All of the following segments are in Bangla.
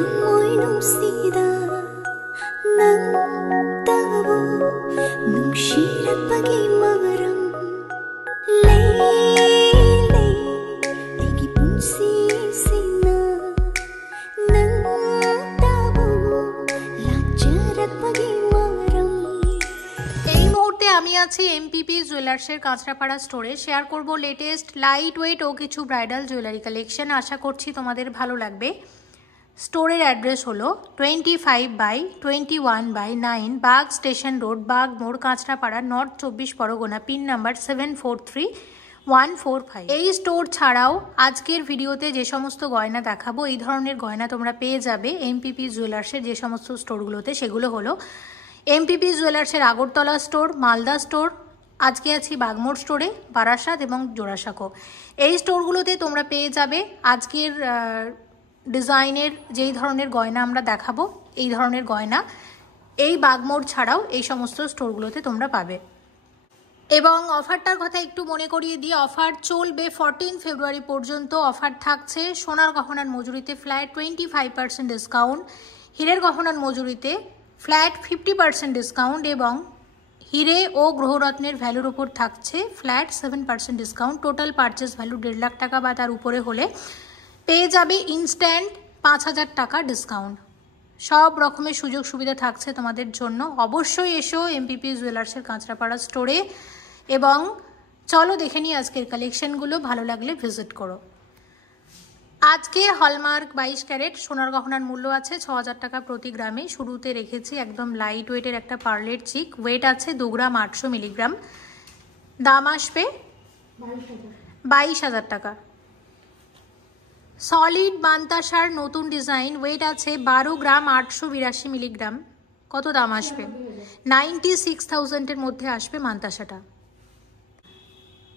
Namoy nungsida nang tabo nungsirap pagimaram Lele Igi punsisina nang tabo lajarat pagimaram এই মুহূর্তে আমি আছি এমপিপি জুয়েলার্সের কাঁচরাপাড়া স্টোরে। শেয়ার করব লেটেস্ট লাইট ওয়েট ও কিছু ব্রাইডাল জুয়েলারি কালেকশন। আশা করছি তোমাদের ভালো লাগবে। স্টোরের অ্যাড্রেস হলো 25/21/9 বাগ স্টেশন রোড, বাগ মোড়, Kanchrapara, north 24 Pargana. Pin number 743145। এই স্টোর ছাড়াও আজকের ভিডিওতে যে সমস্ত গয়না দেখাবো, এই ধরনের গয়না তোমরা পেয়ে যাবে এমপিপি জুয়েলার্সের যে সমস্ত স্টোরগুলোতে। সেগুলো হলো এমপিপি জুয়েলার্সের আগরতলা স্টোর, মালদা স্টোর, আজকে আছি বাগমোড় স্টোরে, বারাসাত এবং জোড়াসাঁকো। এই স্টোরগুলোতে তোমরা পেয়ে যাবে আজকের ডিজাইনের যেই ধরনের গয়না আমরা দেখাবো, এই ধরনের গয়না এই বাগমোড় ছাড়াও এই সমস্ত স্টোরগুলোতে তোমরা পাবে। এবং অফারটার কথা একটু মনে করিয়ে দিই, অফার চলবে 14 ফেব্রুয়ারি পর্যন্ত। অফার থাকছে সোনার গহনার মজুরিতে ফ্ল্যাট 25% ডিসকাউন্ট, হীরের গহনার মজুরিতে ফ্ল্যাট 50% ডিসকাউন্ট এবং হিরে ও গ্রহরত্নের ভ্যালুর ওপর থাকছে flat 7% discount. Total purchase value 1.5 lakh টাকা বা তার উপরে হলে পেয়ে যাবে ইনস্ট্যান্ট 5,000 টাকা ডিসকাউন্ট। সব রকমের সুযোগ সুবিধা থাকছে তোমাদের জন্য। অবশ্যই এসো এমপিপি জুয়েলার্সের কাঁচরাপাড়া স্টোরে এবং চলো দেখে নিই আজকের কালেকশনগুলো। ভালো লাগলে ভিজিট করো। আজকে হলমার্ক 22 ক্যারেট সোনার গহনার মূল্য আছে 6,000 টাকা প্রতি গ্রামে। শুরুতে রেখেছি একদম লাইট ওয়েটের একটা পার্লের চিক, ওয়েট আছে 2 গ্রাম 800 মিলিগ্রাম, দাম আসবে 22,000 টাকা। সলিড মান্তাসার নতুন ডিজাইন, ওয়েট আছে 12 গ্রাম 882 মিলিগ্রাম, কত দাম আসবে? 96,000-এর মধ্যে আসবে মান্তাসাটা।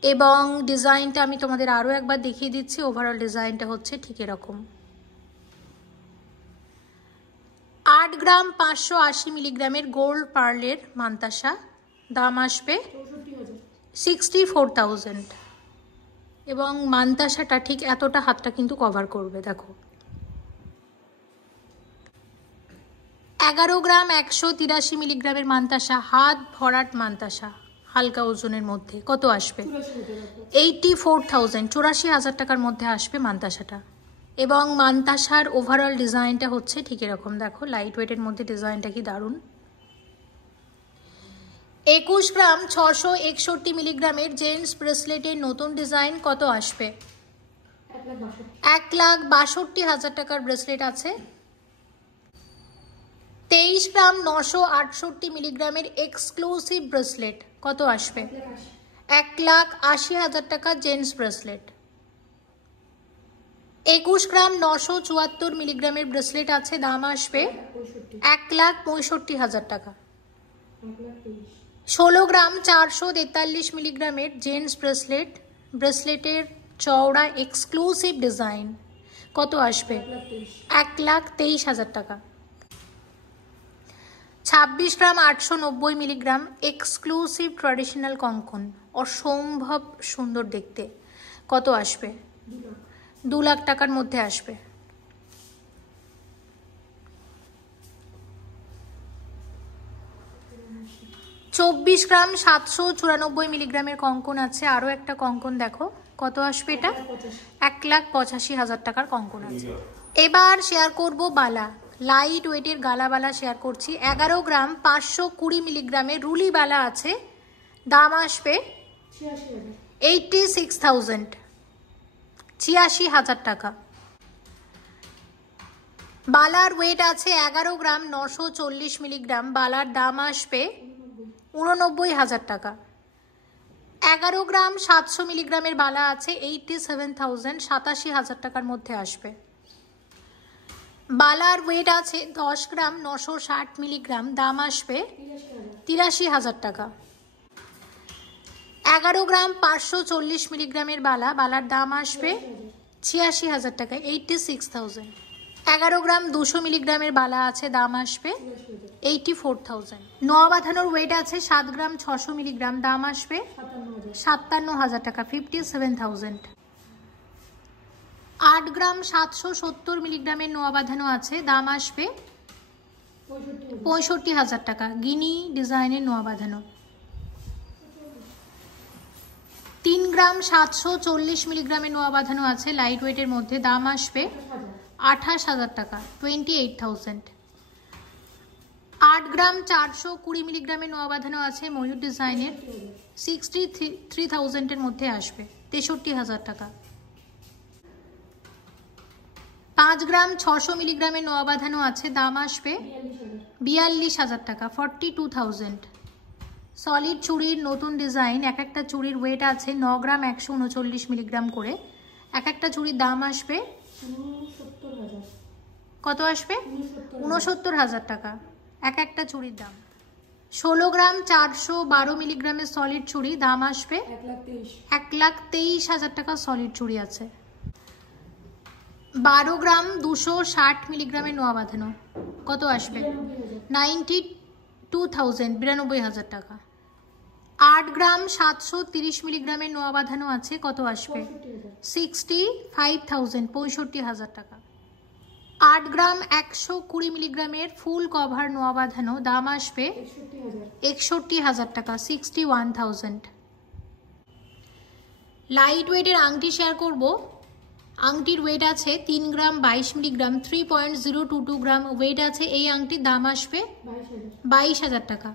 এবং ডিজাইনটা আমি তোমাদের আরও একবার দেখিয়ে দিচ্ছি। ওভারঅল ডিজাইনটা হচ্ছে ঠিক এরকম। 8 গ্রাম 580 মিলিগ্রামের গোল্ড পার্লের মান্তাসা, দাম আসবে 64,000। এবং মান্তাসাটা ঠিক এতটা হাতটা কিন্তু কভার করবে, দেখো। 11 গ্রাম 183 মিলিগ্রামের মান্তাসা, হাত ভরাট মান্তাসা, হালকা ওজনের মধ্যে, কত আসবে? 84,000, 84,000 টাকার মধ্যে আসবে মান্তাসাটা। এবং মান্তাসার ওভারঅল ডিজাইনটা হচ্ছে ঠিক এরকম, দেখো লাইট ওয়েটের মধ্যে ডিজাইনটা কি দারুণ। 21 গ্রাম 661 মিলিগ্রামের জেন্টস ব্রেসলেটের নতুন ডিজাইন, কত আসবে? 1,62,000 টাকার ব্রেসলেট আছে। 23 গ্রাম 968 মিলিগ্রামের এক্সক্লুসিভ ব্রেসলেট, কত আসবে? 1,80,000 টাকা জেন্টস ব্রেসলেট। 21 গ্রাম 974 মিলিগ্রামের ব্রেসলেট আছে, দাম আসবে 1,65,000 টাকা। 16 গ্রাম 443 মিলিগ্রামের জেন্টস ব্রেসলেট, ব্রেসলেটের চওড়া এক্সক্লুসিভ ডিজাইন, কত আসবে? 1,23,000 টাকা। 26 গ্রাম 890 মিলিগ্রাম এক্সক্লুসিভ ট্র্যাডিশনাল কঙ্কন, অসম্ভব সুন্দর দেখতে, কত আসবে? 2 লাখ টাকার মধ্যে আসবে। 24 গ্রাম 794 মিলিগ্রামের কঙ্কন আছে। আরও একটা কঙ্কন দেখো, কত আসবে এটা? 1,85,000 টাকার কঙ্কন আছে। এবার শেয়ার করব বালা, লাইট ওয়েটের গালাবালা শেয়ার করছি। 11 গ্রাম 520 মিলিগ্রামের রুলি বালা আছে, দাম আসবে 86,000, 86,000 টাকা। বালার ওয়েট আছে 11 গ্রাম 940 মিলিগ্রাম, বালার দাম আসবে 89,000 টাকা। 11 গ্রাম 700 মিলিগ্রামের বালা আছে 87,000, 87,000 টাকার মধ্যে আসবে। বালার ওয়েট আছে 10 গ্রাম 960 মিলিগ্রাম, দাম আসবে 83,000 টাকা। 11 গ্রাম 540 মিলিগ্রামের বালা, বালার দাম আসবে 86,000 টাকা, 86,000। 11 গ্রাম 200 মিলিগ্রামের বালা আছে, দাম আসবে 84,000। নোয়া বাঁধানোর ওয়েট আছে 7 গ্রাম 600 মিলিগ্রাম, দাম আসবে 57,000 টাকা, 57,000। 8 গ্রাম 770 মিলিগ্রামের নোয়া বাঁধানো আছে, দাম আসবে 65,000 টাকা। গিনি ডিজাইনের নোয়া বাঁধানো। 3 গ্রাম 740 মিলিগ্রামের নোয়া বাঁধানো আছে, লাইট ওয়েটের মধ্যে, দাম আসবে 28,000 টাকা, 28,000। 8 গ্রাম 420 মিলিগ্রামের নোয়া বাঁধানো আছে, ময়ূর ডিজাইনের, 63,000 এর মধ্যে আসবে, 63,000 টাকা। 5 গ্রাম 600 মিলিগ্রামের নোয়া বাঁধানো আছে, দাম আসবে 42,000 টাকা, 42,000। সলিড চুড়ির নতুন ডিজাইন, এক একটা চুড়ির ওয়েট আছে 9 গ্রাম 139 মিলিগ্রাম করে। এক একটা চুড়ির দাম আসবে কত আসবে? 69,000 টাকা এক একটা চুড়ির দাম। 16 গ্রাম 412 মিলিগ্রামের সলিড চুড়ি, দাম আসবে 1,23,000 টাকা। সলিড চুড়ি আছে। 12 গ্রাম 260 মিলিগ্রামের নোয়া বাঁধানো, কত আসবে? 92,000, 92,000 টাকা। 8 গ্রাম 730 মিলিগ্রামের নোয়া বাঁধানো আছে, কত আসবে? 65,000, 65,000 টাকা। 8 গ্রাম 120 মিলিগ্রামের ফুল কভার নোয়া বাঁধানো, দাম আসবে 61,000 টাকা, 61,000। লাইট ওয়েটের আংটি শেয়ার করব। আংটির ওয়েট আছে 3 গ্রাম 22 মিলিগ্রাম, 3.022 গ্রাম ওয়েট আছে। এই আংটির দাম আসবে 22,000 টাকা।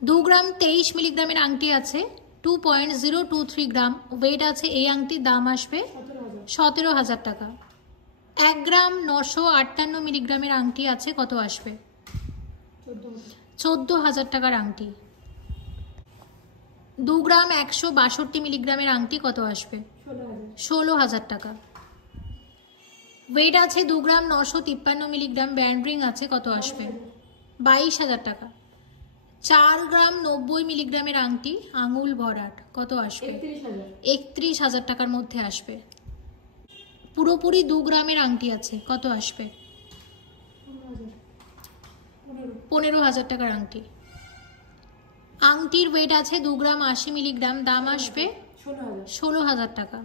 2 গ্রাম 23 মিলিগ্রামের আংটি আছে, 2.023 গ্রাম ওয়েট আছে। এই আংটির দাম আসবে 17,000 টাকা। 1 গ্রাম 958 মিলিগ্রামের আংটি আছে, কত আসবে? 14,000 টাকার আংটি। 2 গ্রাম 162 মিলিগ্রামের আংটি, কত আসবে? 16,000 টাকা। ওয়েট আছে 2 গ্রাম 953 মিলিগ্রাম, ব্যান্ড রিং আছে, কত আসবে? 22,000 টাকা। 4 গ্রাম 90 মিলিগ্রামের আংটি, আঙুল ভরাট, কত আসবে? 31,000 টাকার মধ্যে আসবে। পুরোপুরি 2 গ্রামের আংটি আছে, কত আসবে? 15,000 টাকার আংটি। আংটির ওয়েট আছে 2 গ্রাম 80 মিলিগ্রাম, দাম আসবে 16,000 টাকা।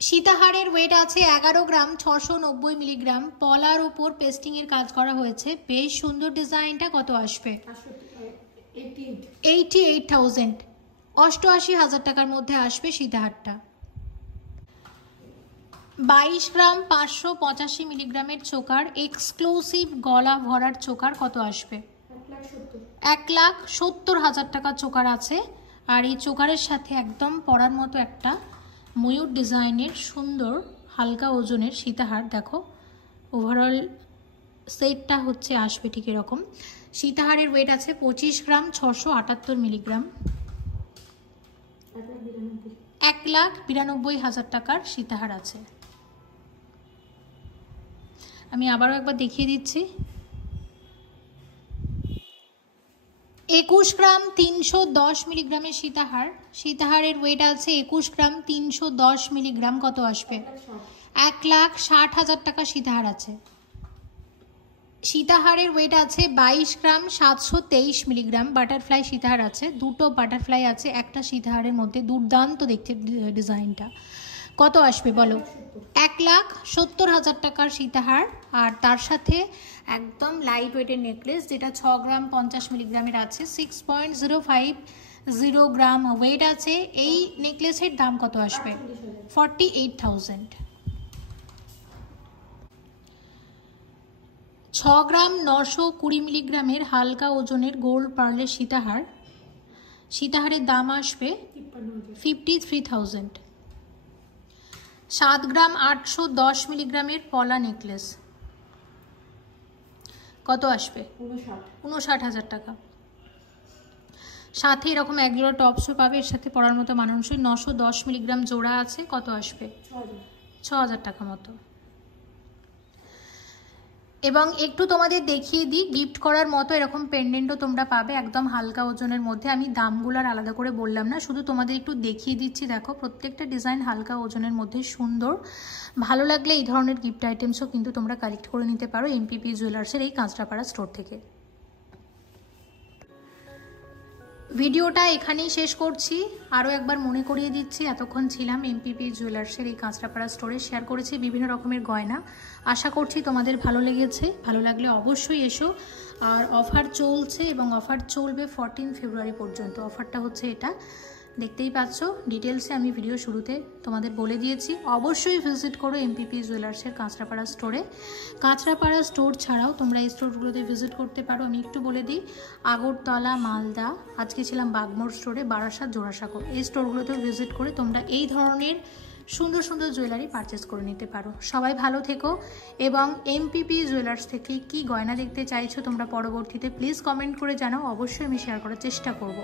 সীতাহারের ওয়েট আছে 11 গ্রাম 690 মিলিগ্রাম, পলার ওপর পেস্টিংয়ের কাজ করা হয়েছে, বেশ সুন্দর ডিজাইনটা, কত আসবে? 88,000, 88,000 টাকার মধ্যে আসবে সীতাহারটা। 22 গ্রাম 585 মিলিগ্রামের চোকার, এক্সক্লুসিভ গলা ভরার চোকার, কত আসবে? 1,70,000 টাকা চোকার আছে। আর এই চোকারের সাথে একদম পরার মতো একটা ময়ূর ডিজাইনের সুন্দর হালকা ওজনের সীতাহার। দেখো ওভারঅল সেটটা হচ্ছে আসবে ঠিক এরকম। সীতাহারের ওয়েট আছে 25 গ্রাম 678 মিলিগ্রাম, 1,92,000 টাকার সীতাহার আছে। আমি আবারও একবার দেখিয়ে দিচ্ছি। 21 গ্রাম 310 মিলিগ্রামের সীতাহার, সীতাহারের ওয়েট আছে 21 গ্রাম 310 মিলিগ্রাম, কত আসবে? 1,60,000 টাকা সীতাহার আছে। সীতাহারের ওয়েট আছে 22 গ্রাম 723 মিলিগ্রাম, বাটারফ্লাই সীতাহার আছে, দুটো বাটারফ্লাই আছে একটা সীতাহারের মধ্যে, দুর্দান্ত দেখতে ডিজাইনটা, কত আসবে বলো? 1,70,000 টাকার সীতাহার। আর তার সাথে একদম লাইট ওয়েটের নেকলেস, যেটা 6 গ্রাম 50 মিলিগ্রামের আছে, 6.050 গ্রাম ওয়েট আছে। এই নেকলেসের দাম কত আসবে? 48,000। 6 গ্রাম 920 মিলিগ্রামের হালকা ওজনের গোল্ড পার্লের সীতাহার, সীতাহারের দাম আসবে 53,000। 7 গ্রাম 810 মিলিগ্রামের পলা নেকলেস, কত আসবে? 59,000 টাকা। সাথে এরকম এক জোড়া টপসও পাবে, এর সাথে পরার মতো মানুষের 910 মিলিগ্রাম জোড়া আছে, কত আসবে? 6,000 টাকা মতো। এবং একটু তোমাদের দেখিয়ে দিই, গিফট করার মতো এরকম পেন্ডেন্টও তোমরা পাবে একদম হালকা ওজনের মধ্যে। আমি দামগুলোর আলাদা করে বললাম না, শুধু তোমাদের একটু দেখিয়ে দিচ্ছি। দেখো প্রত্যেকটা ডিজাইন হালকা ওজনের মধ্যে সুন্দর। ভালো লাগলে এই ধরনের গিফট আইটেমসও কিন্তু তোমরা কালেক্ট করে নিতে পারো এমপিপি জুয়েলার্সের এই কাঁচরাপাড়া স্টোর থেকে। ভিডিওটা এখানেই শেষ করছি। আরও একবার মনে করিয়ে দিচ্ছি, এতক্ষণ ছিলাম এমপিপি জুয়েলার্সের এই কাঁচরাপাড়া স্টোরে, শেয়ার করেছি বিভিন্ন রকমের গয়না। আশা করছি তোমাদের ভালো লেগেছে। ভালো লাগলে অবশ্যই এসো। আর অফার চলছে এবং অফার চলবে 14 ফেব্রুয়ারি পর্যন্ত। অফারটা হচ্ছে এটা, দেখতেই পাচ্ছ। ডিটেলসে আমি ভিডিও শুরুতে তোমাদের বলে দিয়েছি। অবশ্যই ভিজিট করো এমপিপি জুয়েলার্সের কাঁচরাপাড়া স্টোরে। কাঁচরাপাড়া স্টোর ছাড়াও তোমরা এই স্টোরগুলোতে ভিজিট করতে পারো। আমি একটু বলে দিই, আগরতলা, মালদা, আজকে ছিলাম বাগমোড় স্টোরে, বারাসাত, জোড়াসাঁকো, এই স্টোরগুলোতেও ভিজিট করে তোমরা এই ধরনের সুন্দর সুন্দর জুয়েলারি পারচেস করে নিতে পারো। সবাই ভালো থেকো এবং এমপিপি জুয়েলার্স থেকে কি গয়না দেখতে চাইছো তোমরা পরবর্তীতে প্লিজ কমেন্ট করে জানাও। অবশ্যই আমি শেয়ার করার চেষ্টা করব।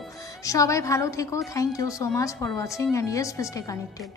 সবাই ভালো থেকো। Thank you so much for watching and yes, please stay connected.